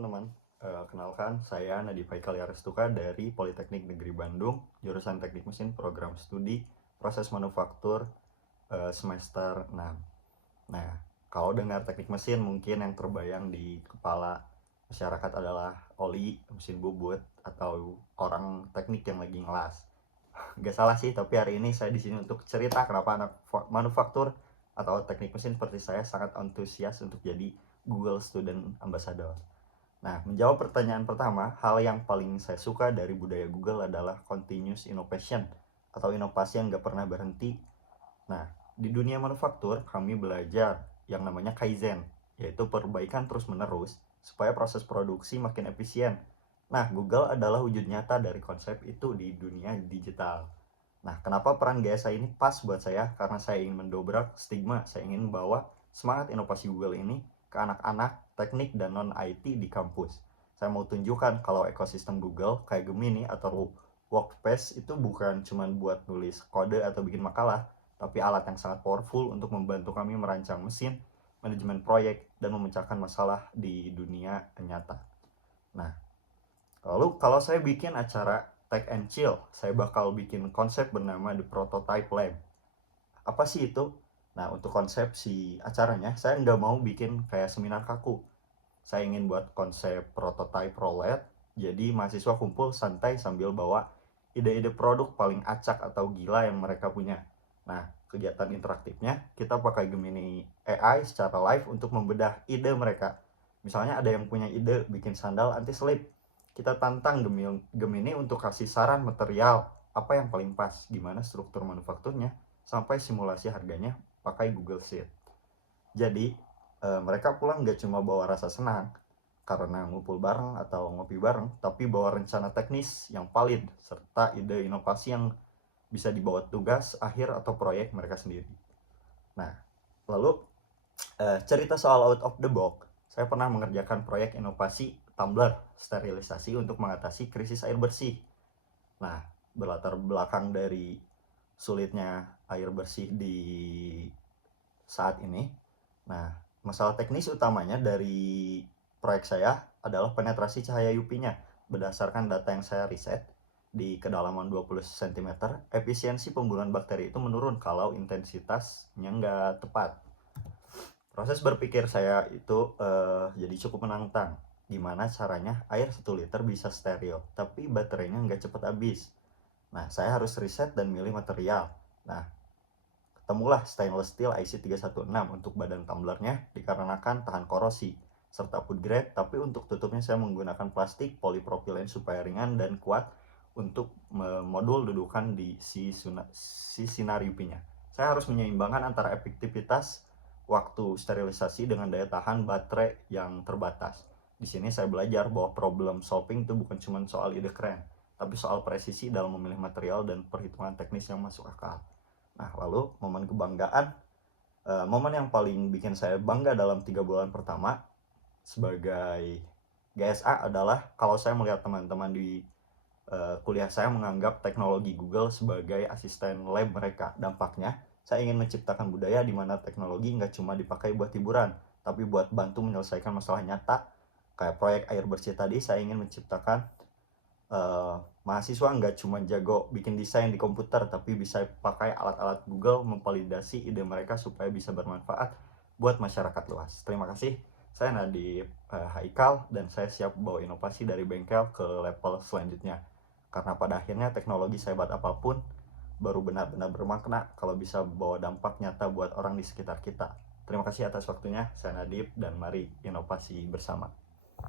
Teman, kenalkan saya Nadif Haikal Yarestuka dari Politeknik Negeri Bandung, jurusan Teknik Mesin Program Studi Proses Manufaktur semester 6. Nah, kalau dengar teknik mesin mungkin yang terbayang di kepala masyarakat adalah oli, mesin bubut, atau orang teknik yang lagi ngelas. Gak salah sih, tapi hari ini saya di sini untuk cerita kenapa anak manufaktur atau teknik mesin seperti saya sangat antusias untuk jadi Google Student Ambassador. Nah, menjawab pertanyaan pertama, hal yang paling saya suka dari budaya Google adalah continuous innovation atau inovasi yang gak pernah berhenti. Nah, di dunia manufaktur kami belajar yang namanya Kaizen, yaitu perbaikan terus-menerus supaya proses produksi makin efisien. Nah, Google adalah wujud nyata dari konsep itu di dunia digital. Nah, kenapa peran GSA ini pas buat saya? Karena saya ingin mendobrak stigma, saya ingin membawa semangat inovasi Google ini ke anak-anak teknik dan non-IT di kampus. Saya mau tunjukkan kalau ekosistem Google kayak Gemini atau Workspace itu bukan cuma buat nulis kode atau bikin makalah, tapi alat yang sangat powerful untuk membantu kami merancang mesin, manajemen proyek, dan memecahkan masalah di dunia nyata. Nah, lalu kalau saya bikin acara Tech and Chill, saya bakal bikin konsep bernama The Prototype Lab. Apa sih itu? Nah, untuk konsep si acaranya, saya nggak mau bikin kayak seminar kaku. Saya ingin buat konsep prototype roulette, jadi mahasiswa kumpul santai sambil bawa ide-ide produk paling acak atau gila yang mereka punya. Nah, kegiatan interaktifnya, kita pakai Gemini AI secara live untuk membedah ide mereka. Misalnya ada yang punya ide bikin sandal anti-slip. Kita tantang Gemini untuk kasih saran material, apa yang paling pas, gimana struktur manufakturnya, sampai simulasi harganya pakai Google Sheet. Jadi, mereka pulang nggak cuma bawa rasa senang karena ngumpul bareng atau ngopi bareng, tapi bawa rencana teknis yang valid serta ide inovasi yang bisa dibawa tugas akhir atau proyek mereka sendiri. Nah, lalu cerita soal out of the box, saya pernah mengerjakan proyek inovasi tumbler sterilisasi untuk mengatasi krisis air bersih. Nah, berlatar belakang dari sulitnya air bersih di saat ini. Nah, masalah teknis utamanya dari proyek saya adalah penetrasi cahaya UV-nya. Berdasarkan data yang saya riset, di kedalaman 20 cm, efisiensi pembunuhan bakteri itu menurun kalau intensitasnya nggak tepat. Proses berpikir saya itu jadi cukup menantang. Gimana caranya air 1 liter bisa steril, tapi baterainya nggak cepat habis. Nah, saya harus riset dan milih material. Nah, ketemulah stainless steel IC316 untuk badan tumblernya dikarenakan tahan korosi serta food grade, tapi untuk tutupnya saya menggunakan plastik polipropilen supaya ringan dan kuat untuk modul dudukan di si sinar UV-nya. Saya harus menyeimbangkan antara efektivitas waktu sterilisasi dengan daya tahan baterai yang terbatas. Di sini saya belajar bahwa problem solving itu bukan cuma soal ide keren, tapi soal presisi dalam memilih material dan perhitungan teknis yang masuk akal. Nah, lalu momen kebanggaan, momen yang paling bikin saya bangga dalam 3 bulan pertama sebagai GSA adalah kalau saya melihat teman-teman di kuliah saya menganggap teknologi Google sebagai asisten lab mereka. Dampaknya, saya ingin menciptakan budaya di mana teknologi nggak cuma dipakai buat hiburan, tapi buat bantu menyelesaikan masalah nyata. Kayak proyek air bersih tadi, saya ingin menciptakan mahasiswa nggak cuma jago bikin desain di komputer, tapi bisa pakai alat-alat Google memvalidasi ide mereka supaya bisa bermanfaat buat masyarakat luas. Terima kasih. Saya Nadif Haikal dan saya siap bawa inovasi dari bengkel ke level selanjutnya. Karena pada akhirnya teknologi sehebat apapun baru benar-benar bermakna kalau bisa bawa dampak nyata buat orang di sekitar kita. Terima kasih atas waktunya. Saya Nadif dan mari inovasi bersama.